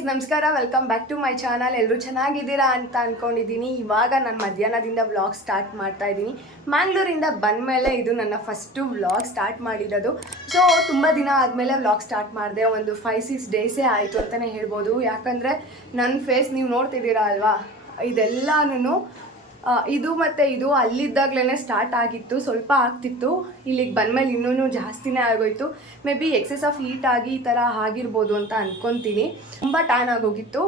Guys, ನಮಸ್ಕಾರ. Welcome back to my channel ಎಲ್ಲರೂ ಚೆನ್ನಾಗಿದ್ದೀರಾ ಅಂತ ಅಂದ್ಕೊಂಡಿದ್ದೀನಿ ಇವಾಗ ನಾನು ಮಧ್ಯಾಹ್ನದಿಂದ ವ್ಲಾಗ್ ಸ್ಟಾರ್ಟ್ ಮಾಡ್ತಾ ಇದ್ದೀನಿ. ಮ್ಯಾಂಗ್ಳೂರಿಂದ ಬಂದಮೇಲೆ ಇದು ನನ್ನ ಫಸ್ಟು ವ್ಲಾಗ್ ಸ್ಟಾರ್ಟ್ ಮಾಡಿರೋದು. ಸೊ ತುಂಬ ದಿನ ಆದಮೇಲೆ ವ್ಲಾಗ್ ಸ್ಟಾರ್ಟ್ ಮಾಡಿದೆ. ಒಂದು ಫೈವ್ ಸಿಕ್ಸ್ ಡೇಸೇ ಆಯಿತು ಅಂತಲೇ ಹೇಳ್ಬೋದು. ಯಾಕಂದರೆ ನನ್ನ ಫೇಸ್ ನೀವು ನೋಡ್ತಿದ್ದೀರಾ ಅಲ್ವಾ? ಇದೆಲ್ಲನೂ ಇದು ಮತ್ತು ಇದು ಅಲ್ಲಿದ್ದಾಗಲೇ ಸ್ಟಾರ್ಟ್ ಆಗಿತ್ತು, ಸ್ವಲ್ಪ ಆಗ್ತಿತ್ತು. ಇಲ್ಲಿಗೆ ಬಂದಮೇಲೆ ಇನ್ನೂ ಜಾಸ್ತಿನೇ ಆಗೋಯ್ತು. May be excess of heat ಆಗಿ ಈ ಥರ ಆಗಿರ್ಬೋದು ಅಂತ ಅಂದ್ಕೊತೀನಿ ತುಂಬ ಟ್ಯಾನ್ ಆಗೋಗಿತ್ತು.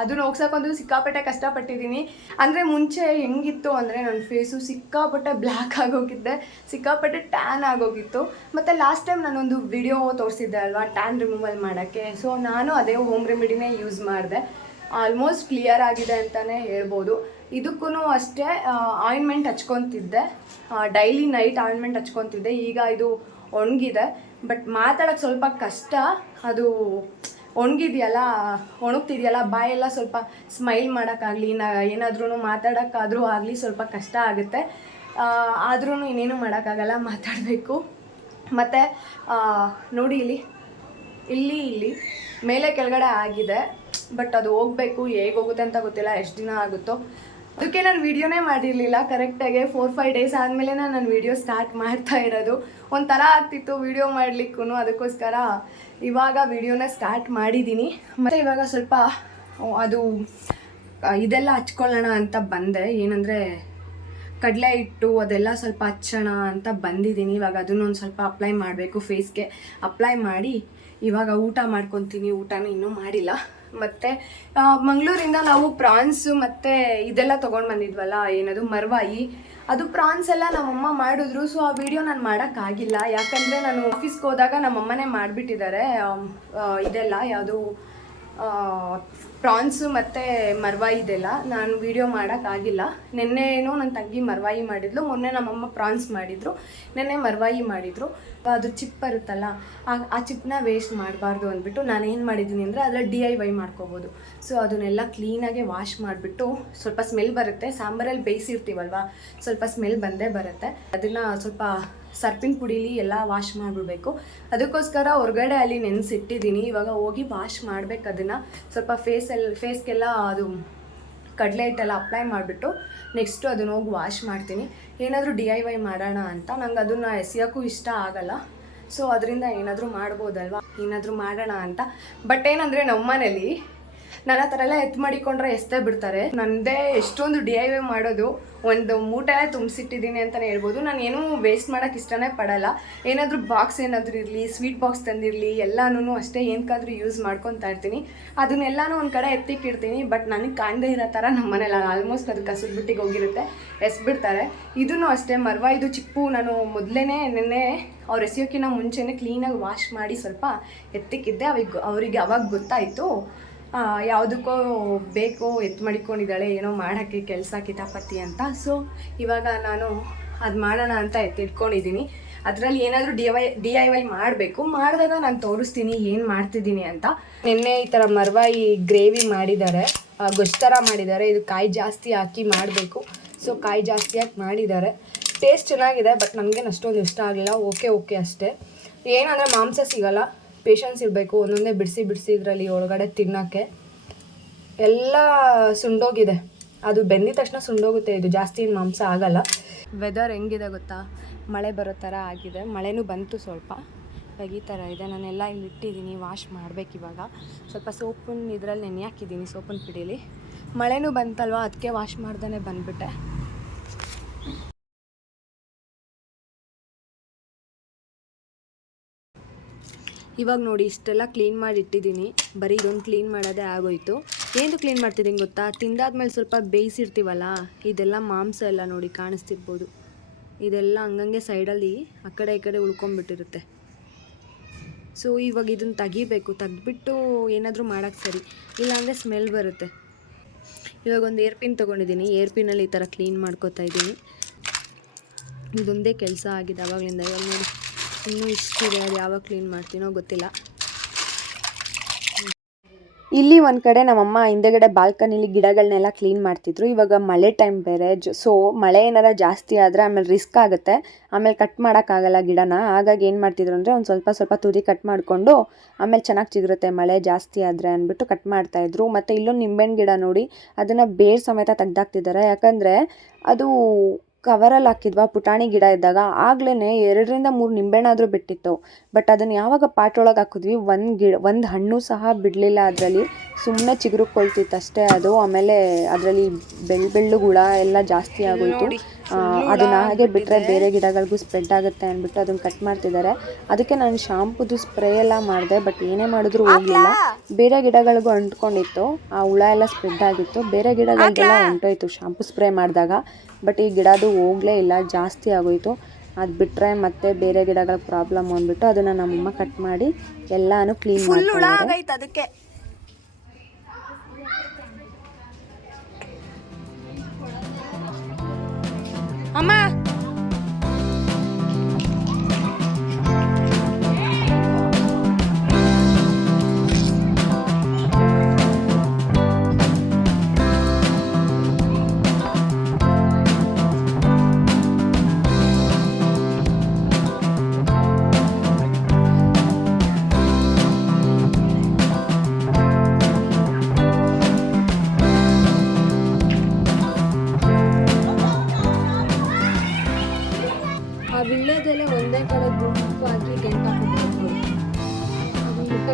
ಅದನ್ನ ಹೋಗ್ಸೋಕೊಂದು ಸಿಕ್ಕಾಪಟ್ಟೆ ಕಷ್ಟಪಟ್ಟಿದ್ದೀನಿ. ಅಂದರೆ ಮುಂಚೆ ಹೆಂಗಿತ್ತು ಅಂದರೆ ನನ್ನ ಫೇಸು ಸಿಕ್ಕಾಪಟ್ಟೆ ಬ್ಲ್ಯಾಕ್ ಆಗೋಗಿದ್ದೆ. ಸಿಕ್ಕಾಪಟ್ಟೆ ಟ್ಯಾನ್ ಆಗೋಗಿತ್ತು. ಮತ್ತು ಲಾಸ್ಟ್ ಟೈಮ್ ನಾನೊಂದು ವಿಡಿಯೋ ತೋರಿಸಿದ್ದೆ ಅಲ್ವಾ ಟ್ಯಾನ್ ರಿಮೂವಲ್ ಮಾಡೋಕ್ಕೆ. ಸೊ ನಾನು ಅದೇ ಹೋಮ್ ರೆಮಿಡಿನೇ ಯೂಸ್ ಮಾಡಿದೆ. ಆಲ್ಮೋಸ್ಟ್ ಕ್ಲಿಯರ್ ಆಗಿದೆ ಅಂತಲೇ ಹೇಳ್ಬೋದು. ಇದಕ್ಕೂ ಅಷ್ಟೇ ಆಯಿಂಟ್ಮೆಂಟ್ ಹಚ್ಕೊತಿದ್ದೆ. ಡೈಲಿ ನೈಟ್ ಆಯಿಂಟ್ಮೆಂಟ್ ಹಚ್ಕೊತಿದ್ದೆ. ಈಗ ಇದು ಒಣಗಿದೆ. ಬಟ್ ಮಾತಾಡೋಕ್ಕೆ ಸ್ವಲ್ಪ ಕಷ್ಟ. ಅದು ಒಣಗಿದೆಯಲ್ಲ, ಒಣಗ್ತಿದೆಯಲ್ಲ, ಬಾಯೆಲ್ಲ ಸ್ವಲ್ಪ ಸ್ಮೈಲ್ ಮಾಡೋಕ್ಕಾಗಲಿ, ನಾ ಏನಾದ್ರೂ ಮಾತಾಡೋಕ್ಕಾದರೂ ಆಗಲಿ ಸ್ವಲ್ಪ ಕಷ್ಟ ಆಗುತ್ತೆ. ಆದ್ರೂ ಇನ್ನೇನು ಮಾಡೋಕ್ಕಾಗಲ್ಲ, ಮಾತಾಡಬೇಕು. ಮತ್ತು ನೋಡಿ ಇಲ್ಲಿ ಇಲ್ಲಿ ಇಲ್ಲಿ, ಮೇಲೆ ಕೆಳಗಡೆ ಆಗಿದೆ. ಬಟ್ ಅದು ಹೋಗಬೇಕು, ಹೇಗೆ ಹೋಗುತ್ತೆ ಅಂತ ಗೊತ್ತಿಲ್ಲ, ಎಷ್ಟು ದಿನ ಆಗುತ್ತೋ. ಅದಕ್ಕೆ ನಾನು ವೀಡಿಯೋನೇ ಮಾಡಿರಲಿಲ್ಲ. ಕರೆಕ್ಟಾಗಿ ಫೋರ್ ಫೈವ್ ಡೇಸ್ ಆದಮೇಲೆ ನಾನು ವೀಡಿಯೋ ಸ್ಟಾರ್ಟ್ ಮಾಡ್ತಾ ಇರೋದು. ಒಂಥರ ಆಗ್ತಿತ್ತು ವೀಡಿಯೋ ಮಾಡಲಿಕ್ಕೂ ಅದಕ್ಕೋಸ್ಕರ ಇವಾಗ ವೀಡಿಯೋನ ಸ್ಟಾರ್ಟ್ ಮಾಡಿದ್ದೀನಿ. ಮತ್ತು ಇವಾಗ ಸ್ವಲ್ಪ ಅದು ಇದೆಲ್ಲ ಹಚ್ಕೊಳ್ಳೋಣ ಅಂತ ಬಂದೆ. ಏನಂದರೆ ಕಡಲೆ ಹಿಟ್ಟು ಅದೆಲ್ಲ ಸ್ವಲ್ಪ ಹಚ್ಚೋಣ ಅಂತ ಬಂದಿದ್ದೀನಿ. ಇವಾಗ ಅದನ್ನೊಂದು ಸ್ವಲ್ಪ ಅಪ್ಲೈ ಮಾಡಬೇಕು ಫೇಸ್ಗೆ ಅಪ್ಲೈ ಮಾಡಿ ಇವಾಗ ಊಟ ಮಾಡ್ಕೊತೀನಿ. ಊಟನೂ ಇನ್ನೂ ಮಾಡಿಲ್ಲ. ಮತ್ತು ಮಂಗಳೂರಿಂದ ನಾವು ಪ್ರಾನ್ಸ್ ಮತ್ತು ಇದೆಲ್ಲ ತೊಗೊಂಡು ಬಂದಿದ್ವಲ್ಲ, ಏನದು ಮರ್ವಾಯಿ. ಅದು ಪ್ರಾನ್ಸ್ ಎಲ್ಲ ನಮ್ಮಮ್ಮ ಮಾಡಿದ್ರು ಸೊ ಆ ವಿಡಿಯೋ ನಾನು ಮಾಡೋಕ್ಕಾಗಿಲ್ಲ ಯಾಕಂದರೆ ನಾನು ಆಫೀಸ್ಗೆ ಹೋದಾಗ ನಮ್ಮಮ್ಮನೇ ಮಾಡಿಬಿಟ್ಟಿದ್ದಾರೆ ಇದೆಲ್ಲ ಯಾವುದು ಪ್ರಾನ್ಸು ಮತ್ತು ಮರ್ವಾಯಿ ಇದೆಲ್ಲ ನಾನು ವೀಡಿಯೋ ಮಾಡೋಕ್ಕಾಗಿಲ್ಲ ಏನೋ ನನ್ನ ತಂಗಿ ಮರ್ವಾಯಿ ಮಾಡಿದ್ಲು, ಮೊನ್ನೆ ನಮ್ಮಮ್ಮ ಪ್ರಾನ್ಸ್ ಮಾಡಿದರು, ನಿನ್ನೆ ಮರ್ವಾಯಿ ಮಾಡಿದರು. ಅದು ಚಿಪ್ ಬರುತ್ತಲ್ಲ, ಆ ಆ ವೇಸ್ಟ್ ಮಾಡಬಾರ್ದು ಅಂದ್ಬಿಟ್ಟು ನಾನು ಏನು ಮಾಡಿದ್ದೀನಿ ಅಂದರೆ ಅದರಲ್ಲಿ ಡಿ ಐ ವೈ ಮಾಡ್ಕೋಬೋದು. ಸೊ ಅದನ್ನೆಲ್ಲ ಕ್ಲೀನಾಗೆ ವಾಶ್ ಮಾಡಿಬಿಟ್ಟು ಸ್ವಲ್ಪ ಸ್ಮೆಲ್ ಬರುತ್ತೆ. ಸಾಂಬಾರಲ್ಲಿ ಬೇಯಿಸಿರ್ತೀವಲ್ವ, ಸ್ವಲ್ಪ ಸ್ಮೆಲ್ ಬಂದೇ ಬರುತ್ತೆ. ಅದನ್ನು ಸ್ವಲ್ಪ ಸರ್ಪಿನ ಪುಡಿಲಿ ಎಲ್ಲ ವಾಶ್ ಮಾಡಿಬಿಡ್ಬೇಕು. ಅದಕ್ಕೋಸ್ಕರ ಹೊರಗಡೆ ಅಲ್ಲಿ ನೆನೆಸಿಟ್ಟಿದ್ದೀನಿ. ಇವಾಗ ಹೋಗಿ ವಾಶ್ ಮಾಡ್ಬೇಕು ಅದನ್ನು. ಸ್ವಲ್ಪ ಫೇಸಲ್ಲಿ ಫೇಸ್ಗೆಲ್ಲ ಅದು ಕಡಲೆ ಹಿಟ್ಟೆಲ್ಲ ಅಪ್ಲೈ ಮಾಡಿಬಿಟ್ಟು ನೆಕ್ಸ್ಟು ಅದನ್ನ ಹೋಗಿ ವಾಶ್ ಮಾಡ್ತೀನಿ. ಏನಾದರೂ ಡಿ ಐ ವೈ ಮಾಡೋಣ ಅಂತ. ನಂಗೆ ಅದನ್ನು ಎಸೆಯೋಕ್ಕೂ ಇಷ್ಟ ಆಗಲ್ಲ. ಸೊ ಅದರಿಂದ ಏನಾದರೂ ಮಾಡ್ಬೋದಲ್ವಾ? ಏನಾದರೂ ಮಾಡೋಣ ಅಂತ. ಬಟ್ ಏನಂದರೆ ನಮ್ಮನೇಲಿ ನನ್ನ ಹತ್ರ ಎಲ್ಲ ಎತ್ತು ಮಾಡಿಕೊಂಡ್ರೆ ಎಸ್ತೇ ಬಿಡ್ತಾರೆ. ನಂದೇ ಎಷ್ಟೊಂದು ಡಿ ಐ ವೈ ಮಾಡೋದು. ಒಂದು ಮೂಟೆನೇ ತುಂಬಿಸಿಟ್ಟಿದ್ದೀನಿ ಅಂತಲೇ ಹೇಳ್ಬೋದು. ನಾನು ಏನೂ ವೇಸ್ಟ್ ಮಾಡೋಕ್ಕೆ ಇಷ್ಟನೇ ಪಡಲ್ಲ. ಏನಾದರೂ ಬಾಕ್ಸ್ ಏನಾದರೂ ಇರಲಿ ಸ್ವೀಟ್ ಬಾಕ್ಸ್ ತಂದಿರಲಿ ಎಲ್ಲನೂ ಅಷ್ಟೇ ಏನಕ್ಕಾದರೂ ಯೂಸ್ ಮಾಡ್ಕೊತಾ ಇರ್ತೀನಿ. ಅದನ್ನೆಲ್ಲನೂ ಒಂದು ಕಡೆ ಎತ್ತಿಕ್ಕಿಡ್ತೀನಿ ಬಟ್ ನನಗೆ ಕಾಣದೇ ಇರೋ ಥರ ನಮ್ಮ ಮನೇಲಿ ಆಲ್ಮೋಸ್ಟ್ ಅದು ಕಸದ ಬಿಟ್ಟಿಗೆ ಹೋಗಿರುತ್ತೆ. ಎಸ್ಬಿಡ್ತಾರೆ. ಇದನ್ನು ಅಷ್ಟೇ ಮರ್ವ. ಇದು ಚಿಪ್ಪು ನಾನು ಮೊದಲೇ ನೆನ್ನೆ ಅವ್ರು ಎಸೆಯೋಕ್ಕಿಂತ ಮುಂಚೆನೇ ಕ್ಲೀನಾಗಿ ವಾಶ್ ಮಾಡಿ ಸ್ವಲ್ಪ ಎತ್ತಿಕ್ಕಿದ್ದೆ. ಅವಿಗೆ ಅವರಿಗೆ ಅವಾಗ ಗೊತ್ತಾಯಿತು. ಯಾವುದಕ್ಕೋ ಬೇಕೋ ಎತ್ತು ಮಡಿಕೊಂಡಿದ್ದಾಳೆ, ಏನೋ ಮಾಡೋಕ್ಕೆ ಕೆಲಸ ಕಿತಾಪತಿ ಅಂತ. ಸೊ ಇವಾಗ ನಾನು ಅದು ಮಾಡೋಣ ಅಂತ ಎತ್ತಿಟ್ಕೊಂಡಿದ್ದೀನಿ ಅದರಲ್ಲಿ ಏನಾದರೂ D Y, D I Y ಮಾಡಬೇಕು. ಮಾಡಿದಾಗ ನಾನು ತೋರಿಸ್ತೀನಿ, ಏನು ಮಾಡ್ತಿದ್ದೀನಿ ಅಂತ. ನಿನ್ನೆ ಈ ಥರ ಮರ್ವಾಯಿ ಗ್ರೇವಿ ಮಾಡಿದ್ದಾರೆ. ಗೊಜ್ಜು ಥರ ಮಾಡಿದ್ದಾರೆ. ಇದು ಕಾಯಿ ಜಾಸ್ತಿ ಹಾಕಿ ಮಾಡಬೇಕು. ಸೊ ಕಾಯಿ ಜಾಸ್ತಿ ಹಾಕಿ ಮಾಡಿದ್ದಾರೆ. ಟೇಸ್ಟ್ ಚೆನ್ನಾಗಿದೆ ಬಟ್ ನನಗೇನು ಅಷ್ಟೊಂದು ಇಷ್ಟ ಆಗಲಿಲ್ಲ. ಓಕೆ ಓಕೆ ಅಷ್ಟೇ. ಏನಂದರೆ ಮಾಂಸ ಸಿಗಲ್ಲ. ಪೇಷನ್ಸ್ ಇರಬೇಕು, ಒಂದೊಂದೇ ಬಿಡಿಸಿ ಬಿಡಿಸಿ ಇದರಲ್ಲಿ ಒಳಗಡೆ ತಿನ್ನೋಕ್ಕೆ ಎಲ್ಲ ಸುಂಡೋಗಿದೆ. ಅದು ಬೆಂದಿದ ತಕ್ಷಣ ಸುಂಡೋಗುತ್ತೆ, ಇದು ಜಾಸ್ತಿ ಮಾಂಸ ಆಗಲ್ಲ. ವೆದರ್ ಹೆಂಗಿದೆ ಗೊತ್ತಾ? ಮಳೆ ಬರೋ ಥರ ಆಗಿದೆ. ಮಳೆನೂ ಬಂತು ಸ್ವಲ್ಪ. ಇವಾಗ ಈ ಥರ ಇದೆ. ನಾನೆಲ್ಲ ಇಲ್ಲಿ ಇಟ್ಟಿದ್ದೀನಿ ವಾಶ್ ಮಾಡಬೇಕು ಇವಾಗ. ಸ್ವಲ್ಪ ಸೋಪಿನ ಇದರಲ್ಲಿ ನೆನೆ ಹಾಕಿದ್ದೀನಿ ಸೋಪಿನ ಪಿಡೀಲಿ. ಮಳೆನೂ ಬಂತಲ್ವಾ? ಅದಕ್ಕೆ ವಾಶ್ ಮಾಡ್ದೇ ಬಂದ್ಬಿಟ್ಟೆ. ಇವಾಗ ನೋಡಿ ಇಷ್ಟೆಲ್ಲ ಕ್ಲೀನ್ ಮಾಡಿ ಇಟ್ಟಿದ್ದೀನಿ ಬರೀ ಇದೊಂದು ಕ್ಲೀನ್ ಮಾಡೋದೇ ಆಗೋಯ್ತು. ಏನು ಕ್ಲೀನ್ ಮಾಡ್ತಿದ್ದೀನಿ ಗೊತ್ತಾ? ತಿಂದಾದ್ಮೇಲೆ ಸ್ವಲ್ಪ ಬೇಯಿಸಿರ್ತೀವಲ್ಲ, ಇದೆಲ್ಲ ಮಾಂಸ ಎಲ್ಲ ನೋಡಿ ಕಾಣಿಸ್ತಿರ್ಬೋದು. ಇದೆಲ್ಲ ಹಂಗಂಗೆ ಸೈಡಲ್ಲಿ ಆ ಕಡೆ ಈ ಕಡೆ ಉಳ್ಕೊಂಬಿಟ್ಟಿರುತ್ತೆ. ಸೊ ಇವಾಗ ಇದನ್ನು ತೆಗಿಬೇಕು. ತೆಗ್ದುಬಿಟ್ಟು ಏನಾದರೂ ಮಾಡೋಕ್ಕೆ ಸರಿ. ಇಲ್ಲಾಂದರೆ ಸ್ಮೆಲ್ ಬರುತ್ತೆ. ಇವಾಗ ಒಂದು ಏರ್ ಪಿನ್ ತೊಗೊಂಡಿದ್ದೀನಿ ಏರ್ ಪಿನ್ನಲ್ಲಿ ಈ ಥರ ಕ್ಲೀನ್ ಮಾಡ್ಕೋತಾ ಇದ್ದೀನಿ ಇದೊಂದೇ ಕೆಲಸ ಆಗಿದೆ ಆವಾಗಲಿಂದ ಇವಾಗ ನೋಡಿ. ಇನ್ನೂ ಇಷ್ಟಿದೆ ಅದು ಯಾವಾಗ ಕ್ಲೀನ್ ಮಾಡ್ತೀನೋ ಗೊತ್ತಿಲ್ಲ. ಇಲ್ಲಿ ಒಂದು ಕಡೆ ನಮ್ಮಮ್ಮ ಹಿಂದೆಗಡೆ ಬಾಲ್ಕನಿಲಿ ಗಿಡಗಳನ್ನೆಲ್ಲ ಕ್ಲೀನ್ ಮಾಡ್ತಿದ್ರು. ಇವಾಗ ಮಳೆ ಟೈಮ್ ಬೇರೆ ಸೊ ಮಳೆ ಏನಾರ ಜಾಸ್ತಿ ಆದರೆ ಆಮೇಲೆ ರಿಸ್ಕ್ ಆಗುತ್ತೆ. ಆಮೇಲೆ ಕಟ್ ಮಾಡೋಕ್ಕಾಗಲ್ಲ ಗಿಡನ. ಹಾಗಾಗಿ ಏನು ಮಾಡ್ತಿದ್ರು ಅಂದರೆ ಒಂದು ಸ್ವಲ್ಪ ಸ್ವಲ್ಪ ತುದಿ ಕಟ್ ಮಾಡಿಕೊಂಡು ಆಮೇಲೆ ಚೆನ್ನಾಗಿ ಚಿಗುರುತ್ತೆ. ಮಳೆ ಜಾಸ್ತಿ ಆದರೆ ಅಂದ್ಬಿಟ್ಟು ಕಟ್ ಮಾಡ್ತಾಯಿದ್ರು ಮತ್ತು ಇಲ್ಲೊಂದು ನಿಂಬೆಹಣ್ಣು ಗಿಡ ನೋಡಿ, ಅದನ್ನು ಬೇರ್ ಸಮೇತ ತೆಗ್ದಾಕ್ತಿದ್ದಾರೆ. ಯಾಕಂದರೆ ಅದು ಕವರಲ್ಲಿ ಹಾಕಿದ್ವಾ? ಪುಟಾಣಿ ಗಿಡ ಇದ್ದಾಗ ಆಗ್ಲೇ ಎರಡರಿಂದ ಮೂರು ನಿಂಬೆಹಣ್ಣಾದರೂ ಬಿಟ್ಟಿತ್ತು. ಬಟ್ ಅದನ್ನು ಯಾವಾಗ ಪಾಟ್ ಒಳಗೆ ಹಾಕಿದ್ವಿ? ಒಂದು ಗಿಡ ಒಂದು ಹಣ್ಣು ಸಹ ಬಿಡಲಿಲ್ಲ ಅದರಲ್ಲಿ. ಸುಮ್ಮನೆ ಚಿಗುರುಕೊಳ್ತಿತ್ತು ಅಷ್ಟೇ ಅದು. ಆಮೇಲೆ ಅದರಲ್ಲಿ ಬೆಳ್ಳ ಬೆಳ್ಳು ಹುಳ ಎಲ್ಲ ಜಾಸ್ತಿ ಆಗೋಯ್ತು. ಅದನ್ನ ಹಾಗೆ ಬಿಟ್ಟರೆ ಬೇರೆ ಗಿಡಗಳಿಗೂ ಸ್ಪ್ರೆಡ್ ಆಗುತ್ತೆ ಅಂದ್ಬಿಟ್ಟು ಅದನ್ನ ಕಟ್ ಮಾಡ್ತಿದ್ದಾರೆ ಅದಕ್ಕೆ ನಾನು ಶಾಂಪುದು ಸ್ಪ್ರೇ ಎಲ್ಲ ಮಾಡಿದೆ ಬಟ್ ಏನೇ ಮಾಡಿದ್ರು ಹೋಗಲಿಲ್ಲ. ಬೇರೆ ಗಿಡಗಳಿಗೂ ಅಂಟ್ಕೊಂಡಿತ್ತು. ಆ ಹುಳ ಎಲ್ಲ ಸ್ಪ್ರೆಡ್ ಆಗಿತ್ತು. ಬೇರೆ ಗಿಡಗಳಿಗೆಲ್ಲ ಹೊಂಟೋಯ್ತು ಶಾಂಪು ಸ್ಪ್ರೇ ಮಾಡಿದಾಗ. ಬಟ್ ಈ ಗಿಡದು ಹೋಗಲೇ ಇಲ್ಲ ಜಾಸ್ತಿ ಆಗೋಯ್ತು. ಅದು ಬಿಟ್ಟರೆ ಮತ್ತೆ ಬೇರೆ ಗಿಡಗಳ ಪ್ರಾಬ್ಲಮ್ ಅಂದ್ಬಿಟ್ಟು ಅದನ್ನು ನಮ್ಮಮ್ಮ ಕಟ್ ಮಾಡಿ ಎಲ್ಲಾನು ಕ್ಲೀನ್ ಮಾಡಿ ಅದಕ್ಕೆ. ಅಮ್ಮ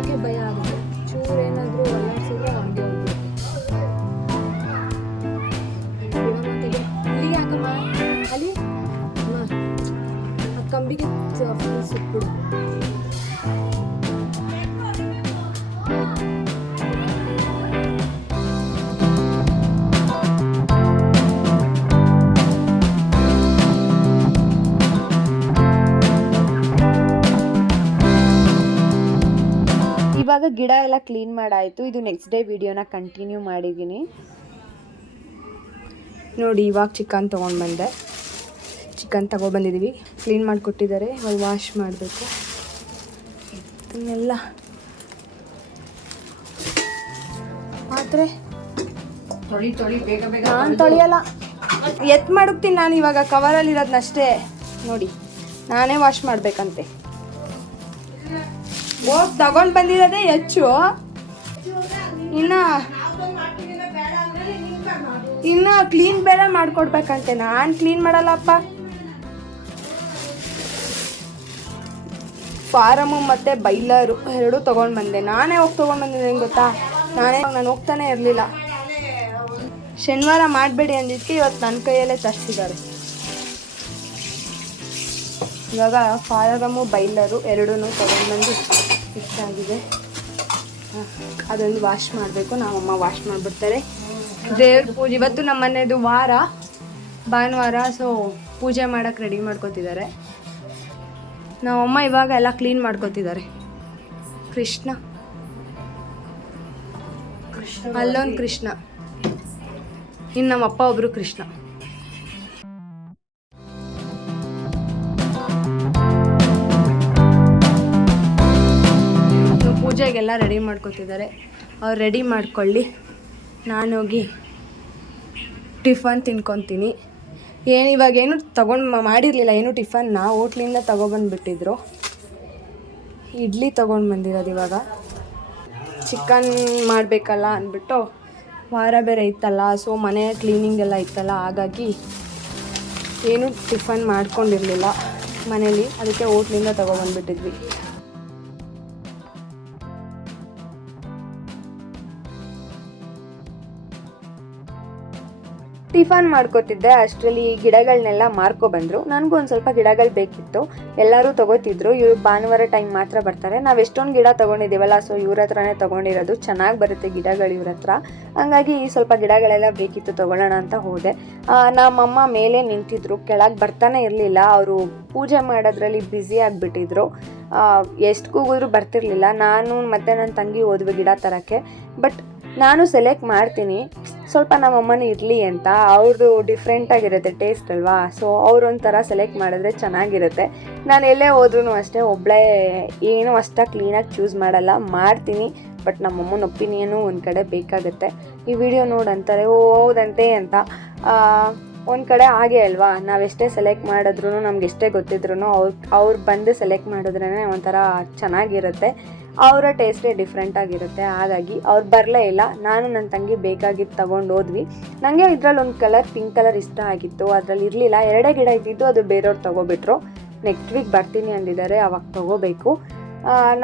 Lagi? ಇವಾಗ ಗಿಡ ಎಲ್ಲ ಕ್ಲೀನ್ ಮಾಡಾಯಿತು. ಇದು ನೆಕ್ಸ್ಟ್ ಡೇ ವಿಡಿಯೋನ ಕಂಟಿನ್ಯೂ ಮಾಡಿದ್ದೀನಿ ನೋಡಿ ಇವಾಗ ಚಿಕನ್ ತೊಗೊಂಡು ಬಂದೆ. ಚಿಕನ್ ತಗೊಬಂದಿದ್ದೀವಿ ಕ್ಲೀನ್ ಮಾಡಿಕೊಟ್ಟಿದ್ದಾರೆ ಇವಾಗ ವಾಶ್ ಮಾಡಬೇಕು. ಇದನ್ನೆಲ್ಲ ಆದರೆ ನಾನು ತೊಳಿಯಲ್ಲ. ಎತ್ ಮಾಡುತ್ತೀನಿ ನಾನು ಇವಾಗ. ಕವರಲ್ಲಿರೋದನ್ನಷ್ಟೇ ನೋಡಿ ನಾನೇ ವಾಶ್ ಮಾಡಬೇಕಂತೆ. ಹೋಗಿ ತಗೊಂಡು ಬಂದಿರೋದೇ ಹೆಚ್ಚು. ಇನ್ನ ಇನ್ನ ಕ್ಲೀನ್ ಬೇರೆ ಮಾಡ್ಕೊಡ್ಬೇಕಂತೆ. ನಾನು ಕ್ಲೀನ್ ಮಾಡಲ್ಲಪ್ಪ. ಫಾರಮು ಮತ್ತು ಬೈಲರು ಎರಡೂ ತೊಗೊಂಡು ಬಂದೆ. ನಾನೇ ಹೋಗಿ ತೊಗೊಂಡು ಬಂದಿದ್ದೆ ಗೊತ್ತಾ? ನಾನೇ ನಾನು ಹೋಗ್ತಾನೆ ಇರಲಿಲ್ಲ. ಶನಿವಾರ ಮಾಡಬೇಡಿ ಅಂದಿದ್ದಕ್ಕೆ ಇವತ್ತು ನನ್ನ ಕೈಯಲ್ಲೇ ತರಿಸಿದ್ದಾರೆ ಇವಾಗ ಫಾರಮು ಬೈಲರು ಎರಡೂ ತೊಗೊಂಡ್ಬಂದು ಇಷ್ಟಾಗಿದೆ ಆಗಿದೆ ಅದೊಂದು ವಾಶ್ ಮಾಡಬೇಕು. ನಮ್ಮಮ್ಮ ವಾಶ್ ಮಾಡಿಬಿಡ್ತಾರೆ. ದೇವ್ರ ಪೂಜೆ ಇವತ್ತು ನಮ್ಮ ಮನೆಯದು ವಾರ ಭಾನುವಾರ ಸೊ ಪೂಜೆ ಮಾಡೋಕ್ಕೆ ರೆಡಿ ಮಾಡ್ಕೋತಿದ್ದಾರೆ. ನಮ್ಮಮ್ಮ ಇವಾಗ ಎಲ್ಲ ಕ್ಲೀನ್ ಮಾಡ್ಕೋತಿದ್ದಾರೆ. ಕೃಷ್ಣ. ಅಲ್ಲೊಂದು ಕೃಷ್ಣ. ಇನ್ನು ನಮ್ಮಪ್ಪ ಒಬ್ಬರು ಕೃಷ್ಣ. ಪೂಜೆಗೆಲ್ಲ ರೆಡಿ ಮಾಡ್ಕೊತಿದ್ದಾರೆ. ಅವ್ರು ರೆಡಿ ಮಾಡ್ಕೊಳ್ಳಿ. ನಾನೋಗಿ ಟಿಫನ್ ತಿನ್ಕೊತೀನಿ. ಏನು ಇವಾಗ ಏನು ತೊಗೊಂಡು ಮಾಡಿರಲಿಲ್ಲ. ಏನು ಟಿಫನ್ನ ಹೋಟ್ಲಿಂದ ತೊಗೊಬಂದ್ಬಿಟ್ಟಿದ್ರು. ಇಡ್ಲಿ ತೊಗೊಂಡು ಬಂದಿರೋದು ಇವಾಗ. ಚಿಕನ್ ಮಾಡಬೇಕಲ್ಲ ಅಂದ್ಬಿಟ್ಟು ವಾರ ಬೇರೆ ಇತ್ತಲ್ಲ, ಸೊ ಮನೆ ಕ್ಲೀನಿಂಗ್ ಎಲ್ಲ ಇತ್ತಲ್ಲ, ಹಾಗಾಗಿ ಏನು ಟಿಫನ್ ಮಾಡ್ಕೊಂಡಿರಲಿಲ್ಲ ಮನೇಲಿ. ಅದಕ್ಕೆ ಹೋಟ್ಲಿಂದ ತೊಗೊಬಂದ್ಬಿಟ್ಟಿದ್ವಿ. ಟಿಫನ್ ಮಾಡ್ಕೋತಿದ್ದೆ, ಅಷ್ಟರಲ್ಲಿ ಗಿಡಗಳನ್ನೆಲ್ಲ ಮಾರ್ಕೊ ಬಂದರು. ನನಗೂ ಒಂದು ಸ್ವಲ್ಪ ಗಿಡಗಳು ಬೇಕಿತ್ತು. ಎಲ್ಲರೂ ತಗೋತಿದ್ರು. ಇವರು ಭಾನುವಾರ ಟೈಮ್ ಮಾತ್ರ ಬರ್ತಾರೆ. ನಾವು ಎಷ್ಟೊಂದು ಗಿಡ ತೊಗೊಂಡಿದ್ದೀವಲ್ಲ, ಸೊ ಇವ್ರ ಹತ್ರನೇ ತೊಗೊಂಡಿರೋದು. ಚೆನ್ನಾಗಿ ಬರುತ್ತೆ ಗಿಡಗಳು ಇವ್ರ ಹತ್ರ. ಹಂಗಾಗಿ ಸ್ವಲ್ಪ ಗಿಡಗಳೆಲ್ಲ ಬೇಕಿತ್ತು ತೊಗೊಳ್ಳೋಣ ಅಂತ ಹೋದೆ. ನಮ್ಮಮ್ಮ ಮೇಲೆ ನಿಂತಿದ್ರು. ಕೆಳಗೆ ಬರ್ತಾನೆ ಇರಲಿಲ್ಲ. ಅವರು ಪೂಜೆ ಮಾಡೋದ್ರಲ್ಲಿ ಬ್ಯುಸಿ ಆಗಿಬಿಟ್ಟಿದ್ರು. ಎಷ್ಟು ಕೂಗಿದ್ರು ಬರ್ತಿರ್ಲಿಲ್ಲ. ನಾನು ಮತ್ತು ನನ್ನ ತಂಗಿ ಹೋದ್ವಿ ಗಿಡ ತರೋಕ್ಕೆ. ಬಟ್ ನಾನು ಸೆಲೆಕ್ಟ್ ಮಾಡ್ತೀನಿ. ಸ್ವಲ್ಪ ನಮ್ಮಮ್ಮನ ಇರಲಿ ಅಂತ ಅವ್ರದ್ದು ಡಿಫ್ರೆಂಟಾಗಿರುತ್ತೆ ಟೇಸ್ಟ್ ಅಲ್ವಾ? ಸೊ ಅವ್ರೊಂಥರ ಸೆಲೆಕ್ಟ್ ಮಾಡಿದ್ರೆ ಚೆನ್ನಾಗಿರುತ್ತೆ. ನಾನು ಎಲ್ಲೇ ಹೋದ್ರೂ ಅಷ್ಟೇ ಒಬ್ಬಳೇ ಏನೂ ಅಷ್ಟಾಗಿ ಕ್ಲೀನಾಗಿ ಚೂಸ್ ಮಾಡಲ್ಲ. ಮಾಡ್ತೀನಿ ಬಟ್ ನಮ್ಮಮ್ಮನ ಒಪಿನಿಯನು ಒಂದು ಕಡೆ ಬೇಕಾಗುತ್ತೆ. ಈ ವಿಡಿಯೋ ನೋಡಂತಾರೆ ಹೌದಂತೆ ಅಂತ. ಒಂದು ಕಡೆ ಹಾಗೆ ಅಲ್ವಾ? ನಾವೆಷ್ಟೇ ಸೆಲೆಕ್ಟ್ ಮಾಡಿದ್ರು ನಮ್ಗೆ ಎಷ್ಟೇ ಗೊತ್ತಿದ್ರು ಅವ್ರು ಅವ್ರು ಬಂದು ಸೆಲೆಕ್ಟ್ ಮಾಡಿದ್ರೇ ಒಂಥರ ಚೆನ್ನಾಗಿರುತ್ತೆ. ಅವರ ಟೇಸ್ಟೇ ಡಿಫ್ರೆಂಟ್ ಆಗಿರುತ್ತೆ. ಹಾಗಾಗಿ ಅವ್ರು ಬರಲೇ ಇಲ್ಲ. ನಾನು ನನ್ನ ತಂಗಿ ಬೇಕಾಗಿದ್ದು ತಗೊಂಡು ಹೋದ್ವಿ. ನನಗೆ ಇದರಲ್ಲಿ ಒಂದು ಕಲರ್ ಪಿಂಕ್ ಕಲರ್ ಇಷ್ಟ ಆಗಿತ್ತು. ಅದರಲ್ಲಿ ಇರಲಿಲ್ಲ. ಎರಡೇ ಗಿಡ ಇದ್ದಿದ್ದು ಅದು ಬೇರೆಯವ್ರು ತೊಗೊಬಿಟ್ರು. ನೆಕ್ಸ್ಟ್ ವೀಕ್ ಬರ್ತೀನಿ ಅಂದಿದ್ದಾರೆ. ಅವಾಗ ತೊಗೋಬೇಕು.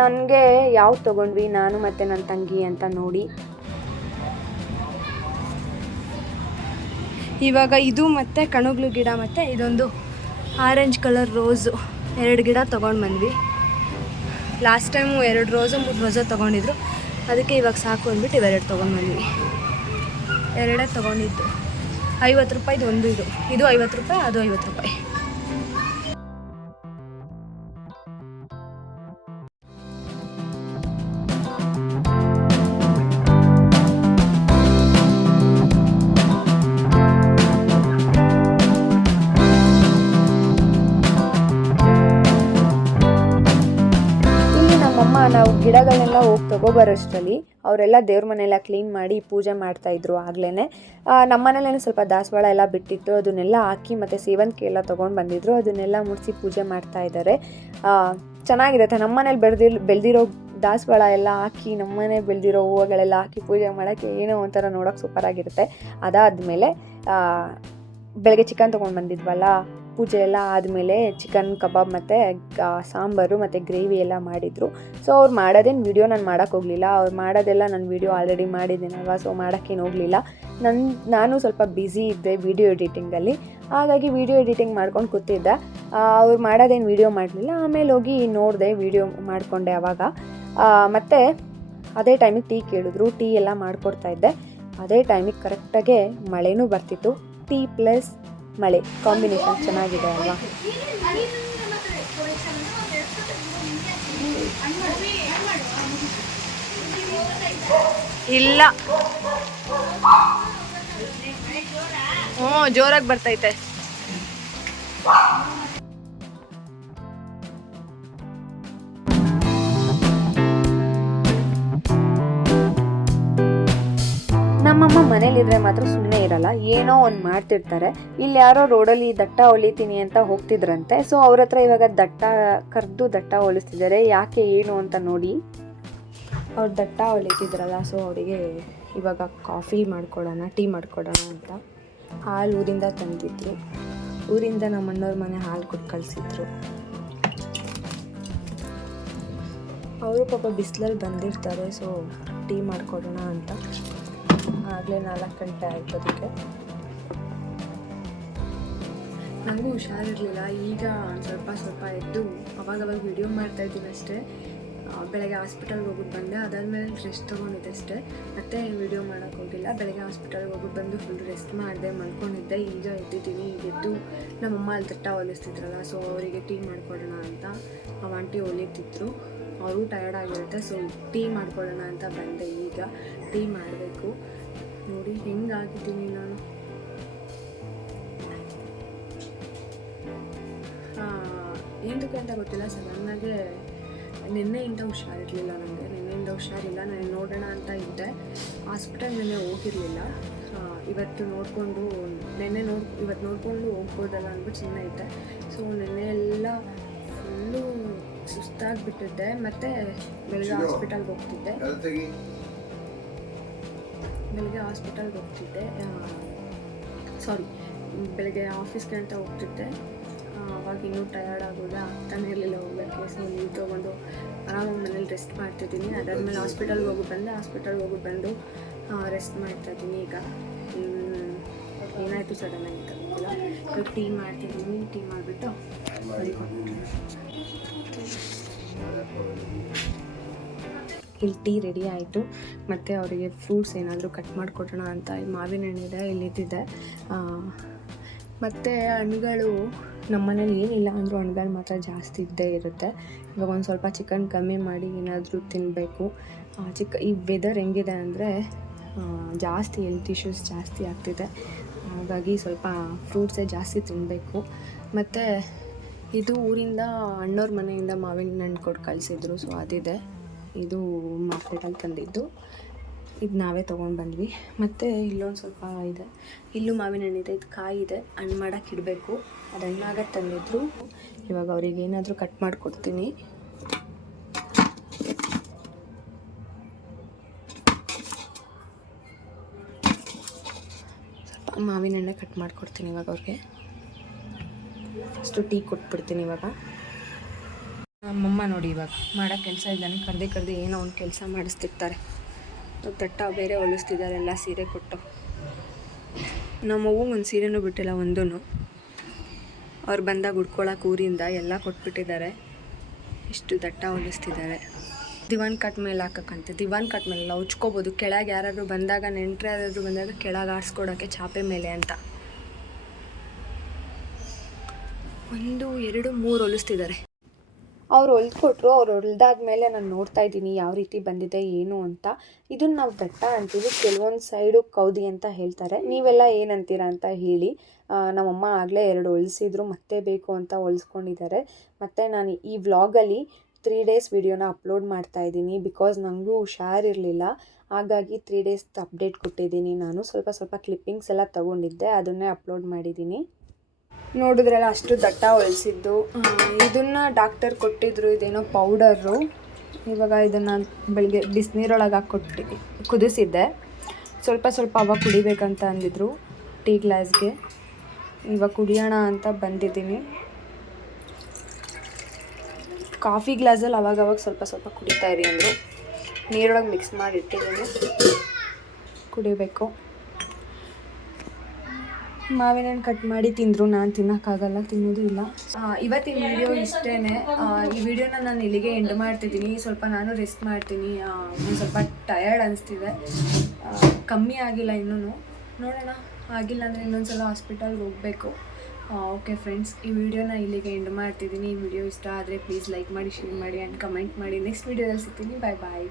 ನನಗೆ ಯಾವ್ದು ತೊಗೊಂಡ್ವಿ? ನಾನು ಮತ್ತು ನನ್ನ ತಂಗಿ ಅಂತ ನೋಡಿ. ಇವಾಗ ಇದು ಮತ್ತು ಕಣಗ್ಲು ಗಿಡ ಮತ್ತು ಇದೊಂದು ಆರೆಂಜ್ ಕಲರ್ ರೋಸು ಎರಡು ಗಿಡ ತೊಗೊಂಡು ಬಂದ್ವಿ. ಲಾಸ್ಟ್ ಟೈಮು ಎರಡು ರೋಸು, ಮೂರು ರೋಸು ತೊಗೊಂಡಿದ್ರು. ಅದಕ್ಕೆ ಇವಾಗ ಸಾಕು ಅಂದ್ಬಿಟ್ಟು ಇವೆರಡು ತೊಗೊಂಡ್ಬಂದ್ವಿ ಎರಡೇ ತೊಗೊಂಡಿದ್ದು. ಐವತ್ತು ರೂಪಾಯಿದು ಒಂದು ಇದು. ಇದು ಐವತ್ತು ರೂಪಾಯಿ, ಅದು ಐವತ್ತು ರೂಪಾಯಿ. ಹೋಗಿ ಅಷ್ಟರಲ್ಲಿ ಅವರೆಲ್ಲ ದೇವ್ರ ಮನೆಯೆಲ್ಲ ಕ್ಲೀನ್ ಮಾಡಿ ಪೂಜೆ ಮಾಡ್ತಾಯಿದ್ರು ಆಗ್ಲೇ ನಮ್ಮ ಮನೇಲೇನು ಸ್ವಲ್ಪ ದಾಸವಾಳ ಎಲ್ಲ ಬಿಟ್ಟಿತ್ತು, ಅದನ್ನೆಲ್ಲ ಹಾಕಿ ಮತ್ತು ಸೇವಂತಿಗೆ ಎಲ್ಲ ತೊಗೊಂಡು ಬಂದಿದ್ರು, ಅದನ್ನೆಲ್ಲ ಮುಡಿಸಿ ಪೂಜೆ ಮಾಡ್ತಾ ಇದ್ದಾರೆ ಚೆನ್ನಾಗಿರುತ್ತೆ ನಮ್ಮ ಮನೇಲಿ ಬೆಳೆದಿಲ್, ಬೆಳೆದಿರೋ ದಾಸವಾಳ ಎಲ್ಲ ಹಾಕಿ ನಮ್ಮನೆ ಬೆಳೆದಿರೋ ಹೂವುಗಳೆಲ್ಲ ಹಾಕಿ ಪೂಜೆ ಮಾಡೋಕ್ಕೆ ಏನೋ ಒಂಥರ ನೋಡೋಕೆ ಸೂಪರಾಗಿರುತ್ತೆ ಅದಾದಮೇಲೆ ಬೆಳಗ್ಗೆ ಚಿಕನ್ ತೊಗೊಂಡು ಬಂದಿದ್ವಲ್ಲ ಪೂಜೆ ಎಲ್ಲ ಆದಮೇಲೆ ಚಿಕನ್ ಕಬಾಬ್ ಮತ್ತು ಸಾಂಬಾರು ಮತ್ತು ಗ್ರೇವಿ ಎಲ್ಲ ಮಾಡಿದರು. ಸೊ ಅವ್ರು ಮಾಡೋದೇನು ವೀಡಿಯೋ ನಾನು ಮಾಡೋಕ್ಕೆ ಹೋಗಲಿಲ್ಲ. ಅವ್ರು ಮಾಡೋದೆಲ್ಲ ನಾನು ವೀಡಿಯೋ ಆಲ್ರೆಡಿ ಮಾಡಿದ್ದೀನಲ್ವ? ಸೊ ಮಾಡೋಕ್ಕೇನು ಹೋಗಲಿಲ್ಲ. ನನ್ನ ನಾನು ಸ್ವಲ್ಪ ಬ್ಯುಸಿ ಇದ್ದೆ ವೀಡಿಯೋ ಎಡಿಟಿಂಗಲ್ಲಿ ಹಾಗಾಗಿ ವೀಡಿಯೋ ಎಡಿಟಿಂಗ್ ಮಾಡ್ಕೊಂಡು ಕೂತಿದ್ದೆ. ಅವ್ರು ಮಾಡೋದೇನು ವೀಡಿಯೋ ಮಾಡಲಿಲ್ಲ. ಆಮೇಲೆ ಹೋಗಿ ನೋಡಿದೆ ವೀಡಿಯೋ ಮಾಡಿಕೊಂಡೆ ಅವಾಗ. ಮತ್ತೆ ಅದೇ ಟೈಮಿಗೆ ಟೀ ಕೇಳಿದ್ರು. ಟೀ ಎಲ್ಲ ಮಾಡಿಕೊಡ್ತಾ ಇದ್ದೆ. ಅದೇ ಟೈಮಿಗೆ ಕರೆಕ್ಟಾಗೆ ಮಳೆನೂ ಬರ್ತಿತ್ತು. ಟೀ ಪ್ಲಸ್ ಮಳೆ ಕಾಂಬಿನೇಷನ್ ಚೆನ್ನಾಗಿದೆ ಅಲ್ವಾ? ಇಲ್ಲ. ಹ್ಞೂ ಜೋರಾಗಿ ಬರ್ತೈತೆ. ನಮ್ಮಮ್ಮ ಮನೇಲಿದ್ರೆ ಮಾತ್ರ ಸುಮ್ಮನೆ ಇರಲ್ಲ. ಏನೋ ಒಂದು ಮಾಡ್ತಿರ್ತಾರೆ. ಇಲ್ಲಿ ಯಾರೋ ರೋಡಲ್ಲಿ ದಟ್ಟ ಹೊಲಿತೀನಿ ಅಂತ ಹೋಗ್ತಿದ್ರಂತೆ. ಸೊ ಅವ್ರ ಹತ್ರ ಇವಾಗ ದಟ್ಟ ಕರೆದು ದಟ್ಟ ಹೊಲಿಸ್ತಿದ್ದಾರೆ. ಯಾಕೆ ಏನು ಅಂತ ನೋಡಿ. ಅವ್ರು ದಟ್ಟ ಹೊಲಿತಿದ್ರಲ್ಲ ಸೊ ಅವರಿಗೆ ಇವಾಗ ಕಾಫಿ ಮಾಡ್ಕೊಡೋಣ ಟೀ ಮಾಡ್ಕೊಡೋಣ ಅಂತ ಹಾಲು ಊರಿಂದ ತಂದಿದ್ರು. ಊರಿಂದ ನಮ್ಮ ಅಣ್ಣವ್ರ ಮನೆ ಹಾಲು ಕೊಟ್ಟು ಕಳಿಸಿದ್ರು. ಅವರು ಪಾಪ ಬಿಸಿಲಲ್ಲಿ ಬಂದಿರ್ತಾರೆ ಸೊ ಟೀ ಮಾಡ್ಕೊಡೋಣ ಅಂತ. ಆಗಲೇ ನಾಲ್ಕು ಗಂಟೆ ಆಯ್ತು ಅದಕ್ಕೆ. ನನಗೂ ಹುಷಾರಿರಲಿಲ್ಲ, ಈಗ ಸ್ವಲ್ಪ ಸ್ವಲ್ಪ ಎದ್ದು ಅವಾಗ ಅವಾಗ ವಿಡಿಯೋ ಮಾಡ್ತಾ ಇದ್ದೀನಿ ಅಷ್ಟೇ. ಬೆಳಗ್ಗೆ ಹಾಸ್ಪಿಟಲ್ಗೆ ಹೋಗಿದ್ದು ಬಂದೆ, ಅದಾದಮೇಲೆ ರೆಸ್ಟ್ ತೊಗೊಂಡಿದ್ದೆ ಅಷ್ಟೇ. ಮತ್ತೆ ವಿಡಿಯೋ ಮಾಡೋಕ್ಕೆ ಹೋಗಿಲ್ಲ, ಬೆಳಗ್ಗೆ ಹಾಸ್ಪಿಟಲ್ಗೆ ಹೋಗಿ ಬಂದು ಫುಲ್ ರೆಸ್ಟ್ ಮಾಡಿದೆ, ಮಲ್ಕೊಂಡಿದ್ದೆ, ಈಗ ಎದ್ದಿದ್ದೀನಿ, ಈಗ ಎದ್ದು ನಮ್ಮಮ್ಮ ಅಲ್ಲಿ ತಟ್ಟ ಹೊಲಿಸ್ತಿದ್ರಲ್ಲ ಸೊ ಅವರಿಗೆ ಟೀ ಮಾಡಿಕೊಡೋಣ ಅಂತ ಅವ ಆಂಟಿ ಹೊಲಿತಿದ್ರು. ಅವರು ಟಯರ್ಡ್ ಆಗಿರುತ್ತೆ ಸೊ ಟೀ ಮಾಡ್ಕೊಳ್ಳೋಣ ಅಂತ ಬಂದೆ. ಈಗ ಟೀ ಮಾಡಬೇಕು. ನೋಡಿ, ಹೆಂಗಾಗಿದ್ದೀನಿ ನಾನು? ಏನಕ್ಕೆ ಅಂತ ಗೊತ್ತಿಲ್ಲ, ಸಡನ್ನಾಗೆ ನಿನ್ನೆಯಿಂದ ಹುಷಾರಿರಲಿಲ್ಲ ನನಗೆ ನಿನ್ನೆಯಿಂದ ಹುಷಾರಿಲ್ಲ, ನಾನು ನೋಡೋಣ ಅಂತ ಇದ್ದೆ. ಹಾಸ್ಪಿಟಲ್ ನಿನ್ನೆ ಹೋಗಿರಲಿಲ್ಲ. ಇವತ್ತು ನೋಡಿಕೊಂಡು, ನಿನ್ನೆ ನೋಡ್, ಇವತ್ತು ನೋಡಿಕೊಂಡು ಹೋಗ್ಬೋದಲ್ಲ ಅಂದ್ಬಿಟ್ಟು ಸುಮ್ಮನೆ ಇದ್ದೆ. ಸೊ ನಿನ್ನೆ ಎಲ್ಲ ಸುಸ್ತಾಗಿಬಿಟ್ಟಿದ್ದೆ ಮತ್ತೆ ಬೆಳಿಗ್ಗೆ ಹಾಸ್ಪಿಟಲ್ಗೆ ಹೋಗ್ತಿದ್ದೆ. ಬೆಳಿಗ್ಗೆ ಹಾಸ್ಪಿಟಲ್ಗೆ ಹೋಗ್ತಿದ್ದೆ. ಸಾರಿ ಬೆಳಗ್ಗೆ ಆಫೀಸ್ಗೆ ಅಂತ ಹೋಗ್ತಿದ್ದೆ. ಅವಾಗ ಇನ್ನೂ ಟಯರ್ಡ್ ಆಗೋದೆ ಆಗ್ತಾನೆ ಇರಲಿಲ್ಲ ಹೋಗೋಕ್ಕೆ ಸೊ ನೀವು ತೊಗೊಂಡು ಆರಾಮಾಗಿ ಮನೇಲಿ ರೆಸ್ಟ್ ಮಾಡ್ತಿದ್ದೀನಿ ಅದಾದಮೇಲೆ ಹಾಸ್ಪಿಟಲ್ಗೆ ಹೋಗಿ ಬಂದೆ. ಹಾಸ್ಪಿಟಲ್ಗೆ ಹೋಗಿ ಬಂದು ರೆಸ್ಟ್ ಮಾಡ್ತಾಯಿದ್ದೀನಿ ಈಗ. ಏನಾಯಿತು ಸಡನ್ ಆಗಿ ಗೊತ್ತಿಲ್ಲ. ಟೀ ಮಾಡ್ತಿದ್ದೀನಿ. ಟೀ ಮಾಡಿಬಿಟ್ಟು ಇಲ್ಲಿ ಟೀ ರೆಡಿ ಆಯಿತು. ಮತ್ತು ಅವರಿಗೆ ಫ್ರೂಟ್ಸ್ ಏನಾದರೂ ಕಟ್ ಮಾಡಿಕೊಡೋಣ ಅಂತ ಈ ಮಾವಿನ ಹಣ್ಣಿದೆ ಇಲ್ಲಿದ್ದಿದೆ. ಮತ್ತು ಹಣ್ಣುಗಳು ನಮ್ಮ ಮನೇಲಿ ಏನಿಲ್ಲ ಅಂದರೂ ಹಣ್ಣುಗಳು ಮಾತ್ರ ಜಾಸ್ತಿ ಇದ್ದೇ ಇರುತ್ತೆ. ಇವಾಗ ಒಂದು ಸ್ವಲ್ಪ ಚಿಕನ್ ಕಮ್ಮಿ ಮಾಡಿ ಏನಾದರೂ ತಿನ್ನಬೇಕು. ಚಿಕ್ಕ ಈ ವೆದರ್ ಹೆಂಗಿದೆ ಅಂದರೆ ಜಾಸ್ತಿ ಹೆಲ್ತ್ ಇಶ್ಯೂಸ್ ಜಾಸ್ತಿ ಆಗ್ತಿದೆ. ಹಾಗಾಗಿ ಸ್ವಲ್ಪ ಫ್ರೂಟ್ಸೇ ಜಾಸ್ತಿ ತಿನ್ನಬೇಕು. ಮತ್ತು ಇದು ಊರಿಂದ ಅಣ್ಣವ್ರ ಮನೆಯಿಂದ ಮಾವಿನ ಹಣ್ಣು ಕೊಟ್ಟು ಕಳಿಸಿದ್ರು ಸೊ ಅದಿದೆ. ಇದು ಮಾರ್ಕೆಟಲ್ಲಿ ತಂದಿದ್ದು. ಇದು ನಾವೇ ತೊಗೊಂಡು ಬಂದ್ವಿ. ಮತ್ತು ಇಲ್ಲೊಂದು ಸ್ವಲ್ಪ ಇದೆ. ಇಲ್ಲೂ ಮಾವಿನ ಹಣ್ಣಿದೆ, ಇದು ಕಾಯಿ ಇದೆ. ಹಣ್ಣು ಮಾಡೋಕೆ ಇಡಬೇಕು. ಅದು ಹಣ್ಣಾಗ ತಂದಿದ್ರು. ಇವಾಗ ಅವ್ರಿಗೆ ಏನಾದರೂ ಕಟ್ ಮಾಡಿಕೊಡ್ತೀನಿ. ಸ್ವಲ್ಪ ಮಾವಿನ ಹಣ್ಣೆ ಕಟ್ ಮಾಡಿಕೊಡ್ತೀನಿ ಇವಾಗ ಅವ್ರಿಗೆ. ಫಸ್ಟು ಟೀ ಕೊಟ್ಬಿಡ್ತೀನಿ ಇವಾಗ. ನಮ್ಮಮ್ಮ ನೋಡಿ ಇವಾಗ ಮಾಡೋ ಕೆಲಸ ಇದ್ದಾನೆ. ಕರ್ದೇ ಕರ್ದು ಏನೋ ಒಂದು ಕೆಲಸ ಮಾಡಿಸ್ತಿರ್ತಾರೆ. ತಟ್ಟ ಬೇರೆ ಹೊಲಿಸ್ತಿದ್ದಾರೆ ಎಲ್ಲ ಸೀರೆ ಕೊಟ್ಟು. ನಮ್ಮ ಅವ್ವಂಗೆ ಒಂದು ಸೀರೆನೂ ಬಿಟ್ಟಿಲ್ಲ ಒಂದೂ ಅವ್ರು ಬಂದಾಗ ಉಡ್ಕೊಳಕ್ಕೆ ಊರಿಂದ ಎಲ್ಲ ಕೊಟ್ಬಿಟ್ಟಿದ್ದಾರೆ. ಇಷ್ಟು ದಟ್ಟ ಹೊಲಿಸ್ತಿದ್ದಾರೆ. ದಿವಾನ್ ಕಟ್ ಮೇಲೆ ಹಾಕಕ್ಕಂತೆ. ದಿವಾನ್ ಕಟ್ ಮೇಲೆ ಉಚ್ಕೋಬೋದು. ಕೆಳಗೆ ಯಾರಾದರೂ ಬಂದಾಗ, ನೆಂಟ್ರೆ ಯಾರಾದರೂ ಬಂದಾಗ ಕೆಳಗೆ ಆರಿಸ್ಕೊಡೋಕ್ಕೆ ಚಾಪೆ ಮೇಲೆ ಅಂತ. ಒಂದು, ಎರಡು, ಮೂರು ಹೊಲಿಸ್ತಿದ್ದಾರೆ. ಅವ್ರು ಹೊಲ್ಕೊಟ್ರು, ಅವ್ರು ಹೊಲ್ದಾದ್ಮೇಲೆ ನಾನು ನೋಡ್ತಾ ಇದ್ದೀನಿ ಯಾವ ರೀತಿ ಬಂದಿದೆ, ಏನು ಅಂತ. ಇದನ್ನು ನಾವು ಬೆಟ್ಟ ಅಂತೀವಿ, ಕೆಲವೊಂದು ಸೈಡು ಕೌದಿ ಅಂತ ಹೇಳ್ತಾರೆ. ನೀವೆಲ್ಲ ಏನಂತೀರಾ ಅಂತ ಹೇಳಿ. ನಮ್ಮಮ್ಮ ಆಗಲೇ ಎರಡು ಹೊಲಿಸಿದ್ರು, ಮತ್ತೆ ಬೇಕು ಅಂತ ಹೊಲಿಸ್ಕೊಂಡಿದ್ದಾರೆ ಮತ್ತು ನಾನು ಈ ವ್ಲಾಗಲ್ಲಿ ತ್ರೀ ಡೇಸ್ ವಿಡಿಯೋನ ಅಪ್ಲೋಡ್ ಮಾಡ್ತಾ ಇದ್ದೀನಿ ಬಿಕಾಸ್ ನನಗೂ ಹುಷಾರಿರಲಿಲ್ಲ. ಹಾಗಾಗಿ ತ್ರೀ ಡೇಸ್ ಅಪ್ಡೇಟ್ ಕೊಟ್ಟಿದ್ದೀನಿ ನಾನು. ಸ್ವಲ್ಪ ಸ್ವಲ್ಪ ಕ್ಲಿಪ್ಪಿಂಗ್ಸ್ ಎಲ್ಲ ತಗೊಂಡಿದ್ದೆ, ಅದನ್ನೇ ಅಪ್ಲೋಡ್ ಮಾಡಿದ್ದೀನಿ. ನೋಡಿದ್ರಲ್ಲ, ಅಷ್ಟು ದಟ್ಟ ಹೊಲಿಸಿದ್ದು. ಇದನ್ನು ಡಾಕ್ಟರ್ ಕೊಟ್ಟಿದ್ರು, ಇದೇನೋ ಪೌಡರು ಇವಾಗ ಇದನ್ನು ಬೆಳಗ್ಗೆ ಬಿಸಿನೀರೊಳಗೆ ಹಾಕ್ಕೊಟ್ಟು ಕುದಿಸಿದ್ದೆ. ಸ್ವಲ್ಪ ಸ್ವಲ್ಪ ಅವಾಗ ಕುಡಿಬೇಕಂತ ಅಂದಿದ್ರು, ಟೀ ಗ್ಲಾಸ್ಗೆ. ಇವಾಗ ಕುಡಿಯೋಣ ಅಂತ ಬಂದಿದ್ದೀನಿ. ಕಾಫಿ ಗ್ಲಾಸಲ್ಲಿ ಅವಾಗ ಅವಾಗ ಸ್ವಲ್ಪ ಸ್ವಲ್ಪ ಕುಡಿತಾ ಇರಿ ಅಂದರು. ನೀರೊಳಗೆ ಮಿಕ್ಸ್ ಮಾಡಿ ಇಟ್ಟಿದ್ದೀನಿ. ಕುಡಿಬೇಕು. ಮಾವಿನ ಹಣ್ಣು ಕಟ್ ಮಾಡಿ ತಿಂದರು. ನಾನು ತಿನ್ನೋಕ್ಕಾಗಲ್ಲ, ತಿನ್ನೋದು ಇಲ್ಲ. ಇವತ್ತಿನ ವಿಡಿಯೋ ಇಷ್ಟೇ ಈ ವಿಡಿಯೋನ ನಾನು ಇಲ್ಲಿಗೆ ಎಂಡ್ ಮಾಡ್ತಿದ್ದೀನಿ. ಸ್ವಲ್ಪ ನಾನು ರೆಸ್ಟ್ ಮಾಡ್ತೀನಿ. ಸ್ವಲ್ಪ ಟಯರ್ಡ್ ಅನಿಸ್ತಿದೆ. ಕಮ್ಮಿ ಆಗಿಲ್ಲ ಇನ್ನೂ ನೋಡೋಣ. ಆಗಿಲ್ಲ ಅಂದರೆ ಇನ್ನೊಂದು ಸಲ ಹಾಸ್ಪಿಟಲ್ಗೆ ಹೋಗಬೇಕು. ಓಕೆ ಫ್ರೆಂಡ್ಸ್ ಈ ವಿಡಿಯೋನ ಇಲ್ಲಿಗೆ ಎಂಡ್ ಮಾಡ್ತಿದ್ದೀನಿ. ಈ ವಿಡಿಯೋ ಇಷ್ಟ ಆದರೆ ಪ್ಲೀಸ್ ಲೈಕ್ ಮಾಡಿ ಶೇರ್ ಮಾಡಿ ಆ್ಯಂಡ್ ಕಮೆಂಟ್ ಮಾಡಿ. ನೆಕ್ಸ್ಟ್ ವಿಡಿಯೋದಲ್ಲಿ ಸಿಗ್ತೀನಿ. ಬಾಯ್ ಬಾಯ್